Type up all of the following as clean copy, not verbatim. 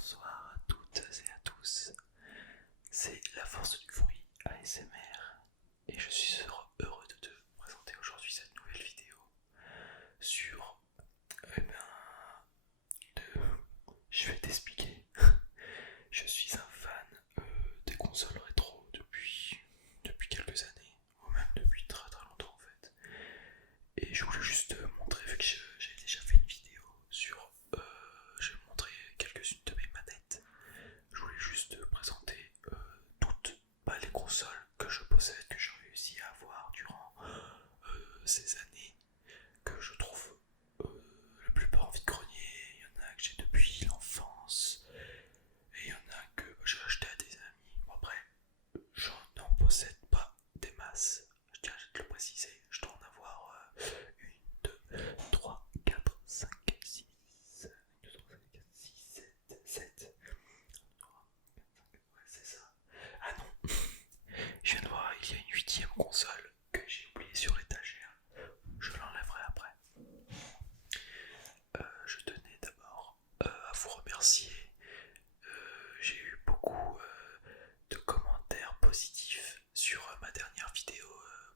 Bonsoir à toutes et à tous, c'est la force du bruit ASMR et je suis heureux de te présenter aujourd'hui cette nouvelle vidéo sur, je vais t'expliquer, je suis un fan des consoles rétro depuis quelques années, ou même depuis très très longtemps en fait, et je voulais juste te montrer, vu que j'ai déjà fait une vidéo sur, je vais montrer quelques-unes de mes manettes. Je voulais juste te présenter toutes les consoles que je possède, que j'ai réussi à avoir durant ces années, que je trouve la plupart en vide-grenier. Il y en a que j'ai depuis l'enfance, et il y en a que j'ai acheté à des amis. Bon, après, je n'en possède pas des masses, je tiens à te le préciser. Je dois en avoir 1, 2, 3, 4, 5, 6, 1, 2, 3, 4, 6, 7, 7. Ouais, c'est ça. Ah non, je viens de voir, il y a une 8ème console que j'ai oubliée sur l'étagère. Je l'enlèverai après. Je tenais d'abord à vous remercier. J'ai eu beaucoup de commentaires positifs sur ma dernière vidéo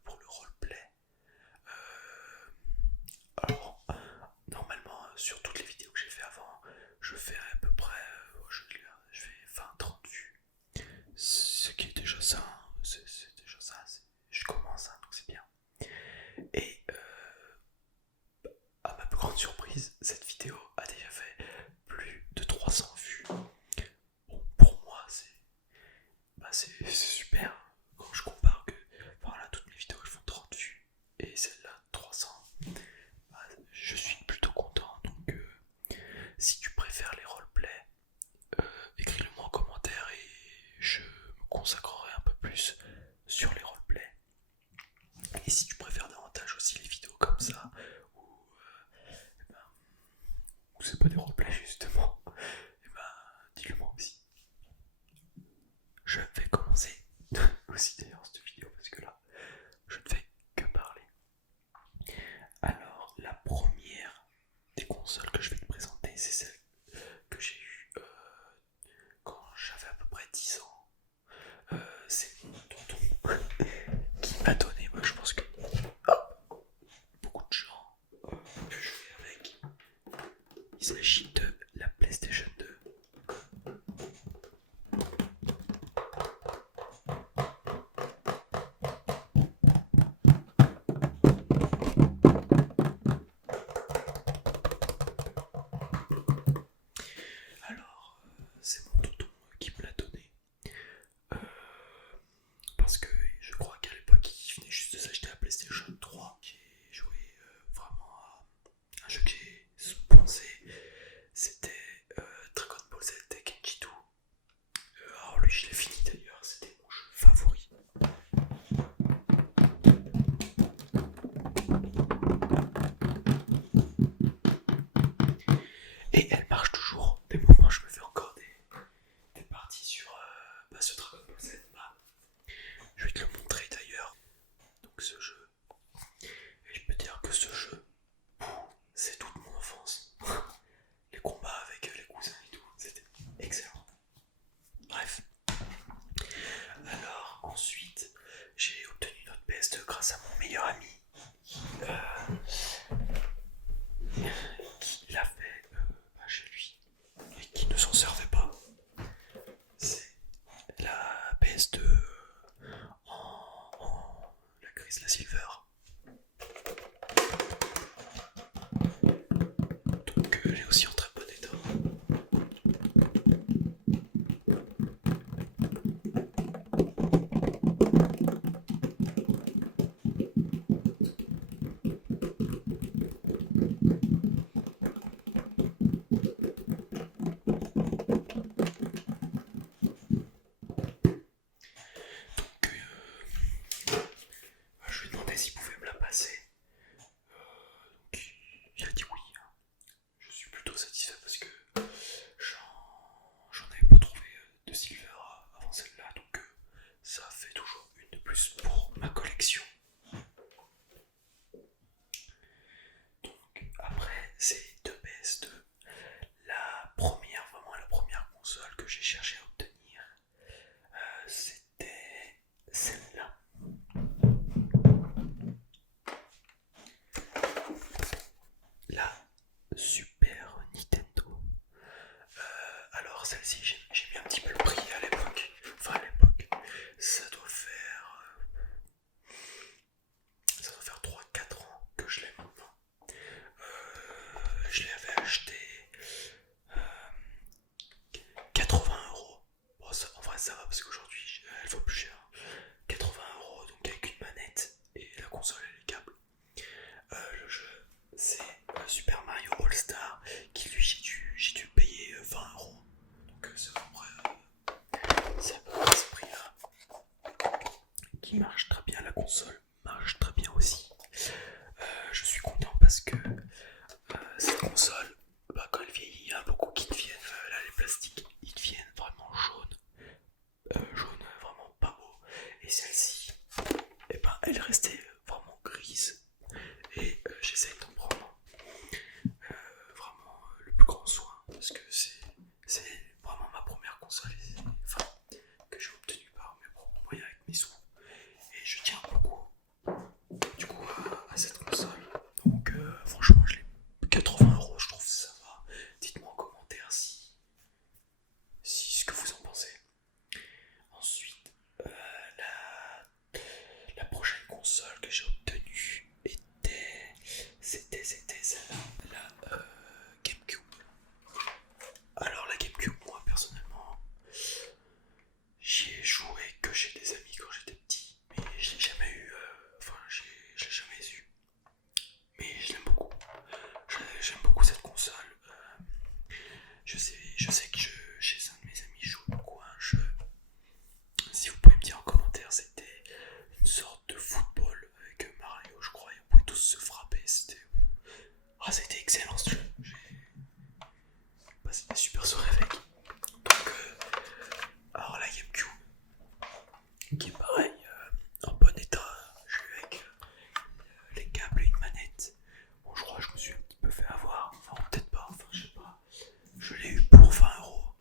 pour le roleplay. Alors, normalement, sur toutes les vidéos que j'ai fait avant, je fais à peu près, je fais 20-30 vues. Ce qui est déjà ça, hein. C'est déjà ça, je commence, hein, donc c'est bien. Et à ma plus grande surprise, cette vidéo a déjà fait plus de 300 vues. Bon, pour moi, c'est super quand je compare que voilà, toutes mes vidéos elles font 30 vues et celle-là 300. Bah, je suis plutôt content. Donc, si tu préfères les roleplays, écris-le moi en commentaire et je me consacrerai un peu plus sur les roleplays. Et si tu préfères davantage aussi les vidéos comme ça, ou c'est pas des roleplays justement, et dis-le moi aussi. Je vais commencer aussi d'ailleurs cette vidéo parce que là, je ne fais que parler. Alors, la première des consoles que je vais te présenter, c'est celle que j'ai eue quand j'avais à peu près 10 ans. C'est mon tonton qui m'a donné, moi je pense que beaucoup de gens que je jouais avec, il s'agit j'ai cherché à obtenir, c'était celle-là. La Super Nintendo. Alors celle-ci, j'ai mis un petit peu le prix à l'époque. Enfin à l'époque, ça doit faire 3-4 ans que je l'ai maintenant. Je l'avais acheté 80€. Bon, en vrai ça va parce qu'aujourd'hui elle vaut plus cher. 80€, donc avec une manette et la console et les câbles. Le jeu, c'est Super Mario All Star, qui lui j'ai dû payer 20€. Donc c'est à peu près ce prix-là. Qui marche très bien, la console marche très bien aussi. Je suis content parce que cette console, quand elle vieillit, il y en a beaucoup qui deviennent, là les plastiques, ils deviennent vraiment jaunes vraiment pas beau. Et celle-ci, eh ben, elle restait vraiment grise. Et j'essaie d'en prendre vraiment le plus grand soin parce que c'est vraiment ma première console, enfin, que j'ai obtenue par mes propres moyens avec mes sous. Et je tiens beaucoup du coup à cette console. Donc franchement, je l'ai 80€, je trouve que ça va. Dites-moi en commentaire si ce que vous en pensez. Ensuite, la prochaine console que j'ai obtenue c'était celle-là, la GameCube. Alors la GameCube, moi personnellement, j'y ai joué que chez des amis quand j'étais petit, mais je l'ai jamais eu, je l'ai jamais eu. Mais je l'aime beaucoup. J'aime beaucoup cette console. Je sais que chez un de mes amis, je joue beaucoup à un jeu. Si vous pouvez me dire en commentaire, c'était une sorte de football avec Mario, je crois, et on pouvait tous se frapper. C'était excellent ce jeu. J'ai passé des super soirées avec. Donc, alors la GameCube, qui est pareil, en bon état, je l'ai avec les câbles et une manette. Bon, je crois que je me suis un petit peu fait avoir, enfin peut-être pas, enfin je sais pas. Je l'ai eu pour 20€.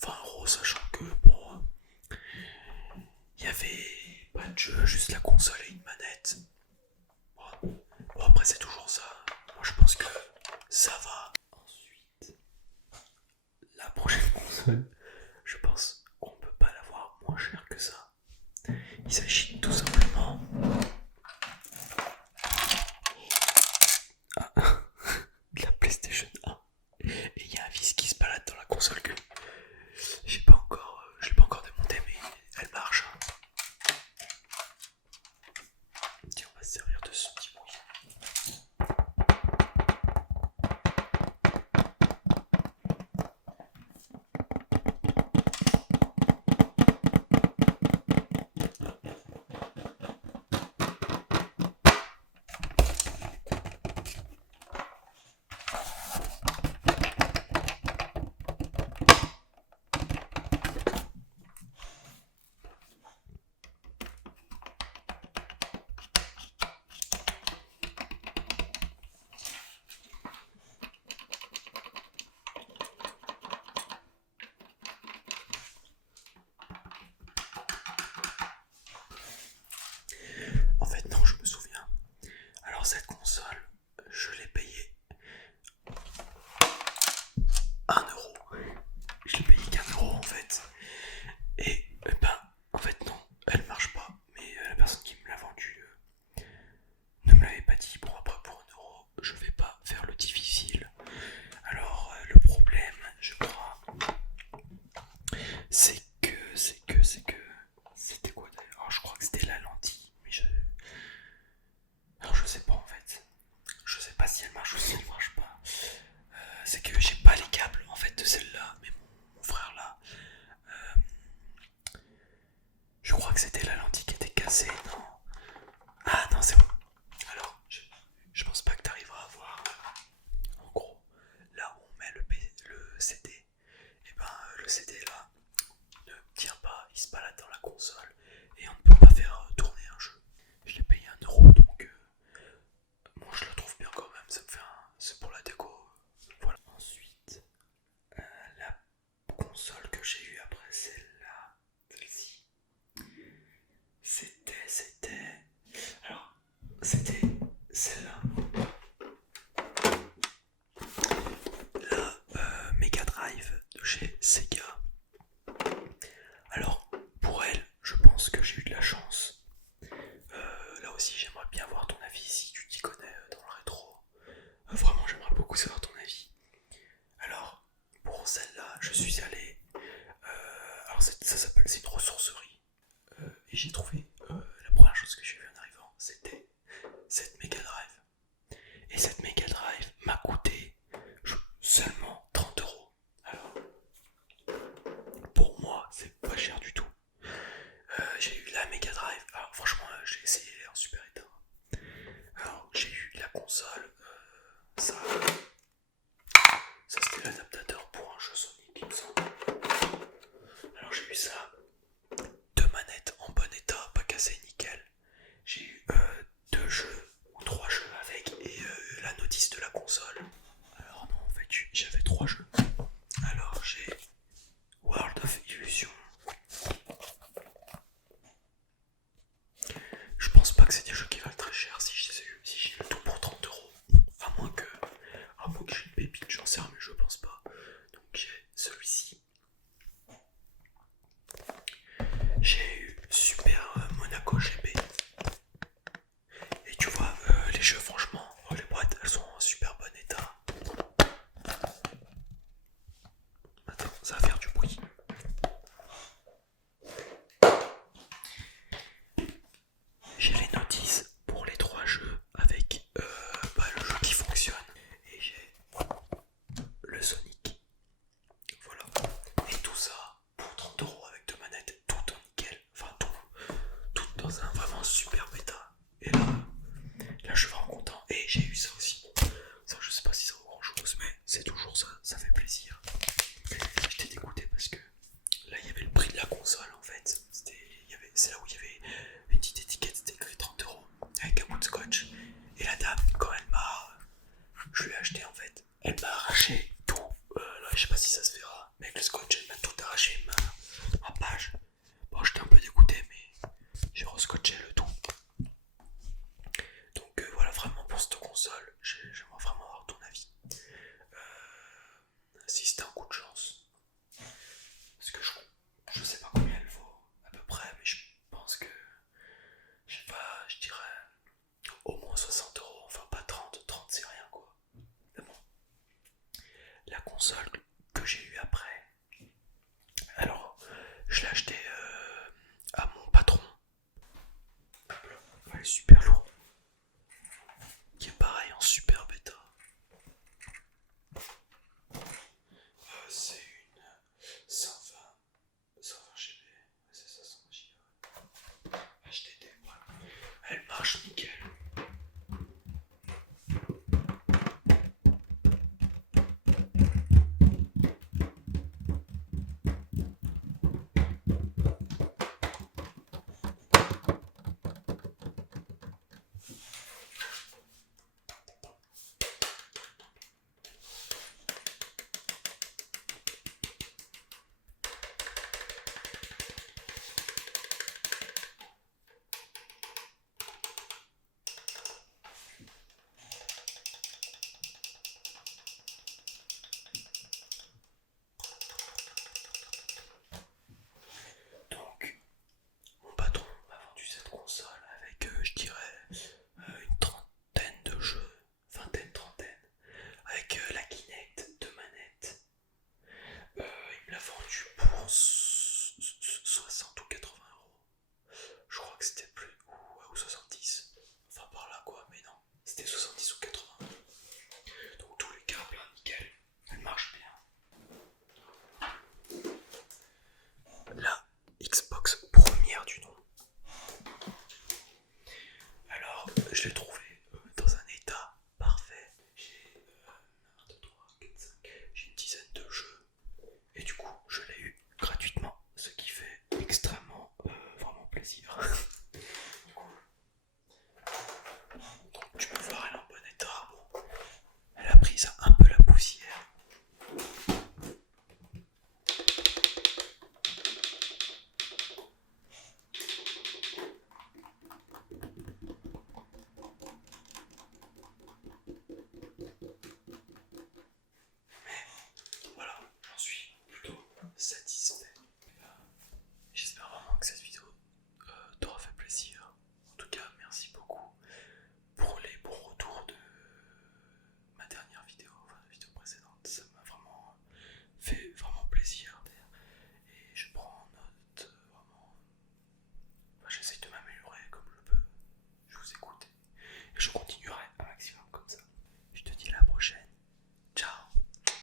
20€, sachant que bon, il y avait pas de jeu, juste la console et une manette. Bon, après c'est toujours ça. Moi je pense que ça va. Ensuite, la prochaine console, je pense qu'on peut pas l'avoir moins cher que ça. Il s'agit tout simplement de la PlayStation 1. Et il y a un vis qui se balade dans la console que je l'ai pas encore démonté, mais elle marche. Tiens, on va se servir de ce petit bruit. En fait, non, je me souviens. Alors, cette console, je l'ai payée 1€. Je l'ai payé qu'1€ en fait. Et en fait, non, elle marche pas. Mais la personne qui me l'a vendue ne me l'avait pas dit. Bon, après, pour 1€, je vais pas faire le difficile. Alors, le problème, je crois, c'est que. C'était quoi d'ailleurs? Alors, je crois que c'était la lentille. Mais alors, je sais pas en fait. Je sais pas si elle marche ou si elle marche pas. C'est que j'ai pas les câbles en fait de celle-là, mais mon frère là, je crois que c'était la lentille qui était cassée, non? Ah non, c'est bon. Alors, je pense pas que t'arriveras à voir. En gros, là où on met le CD, et le CD là ne tient pas, il se balade dans la console et on ne peut pas faire tourner un jeu. Je l'ai payé 1€, donc moi je le trouve bien quand même, c'est pour la déco. Voilà. Ensuite, la console que j'ai eue après celle-là, celle-ci, alors, c'était celle-là. La Mega Drive de chez Sega. Alors, pour elle, je pense que j'ai eu de la chance. Là aussi, j'aimerais bien voir ton avis si tu t'y connais dans le rétro. Vraiment, j'aimerais beaucoup savoir ton avis. Alors, pour celle-là, je suis allé. Alors, ça s'appelle, c'est une ressourcerie. Et j'ai trouvé la première chose que j'ai vue en arrivant, c'était cette Mega Drive. Et cette Mega Drive m'a coûté seulement 30€. Alors, pour moi, c'est pas cher du tout. J'ai eu la Mega Drive. Alors, franchement, j'ai essayé en super état. Alors, j'ai eu la console. Ça c'était l'adaptateur pour un jeu Sonic, il me semble. Alors, j'ai eu ça. Deux manettes en bon état, pas cassées, nickel. J'ai eu deux jeux ou trois jeux avec et la notice de la console. Alors non, en fait j'avais trois jeux. Alors j'ai World of Illusion. Je pense pas que c'est des jeux qui valent très cher si j'ai le tout pour 30€. À moins que j'ai une pépite, j'en sais rien, mais je pense pas. Donc j'ai celui-ci.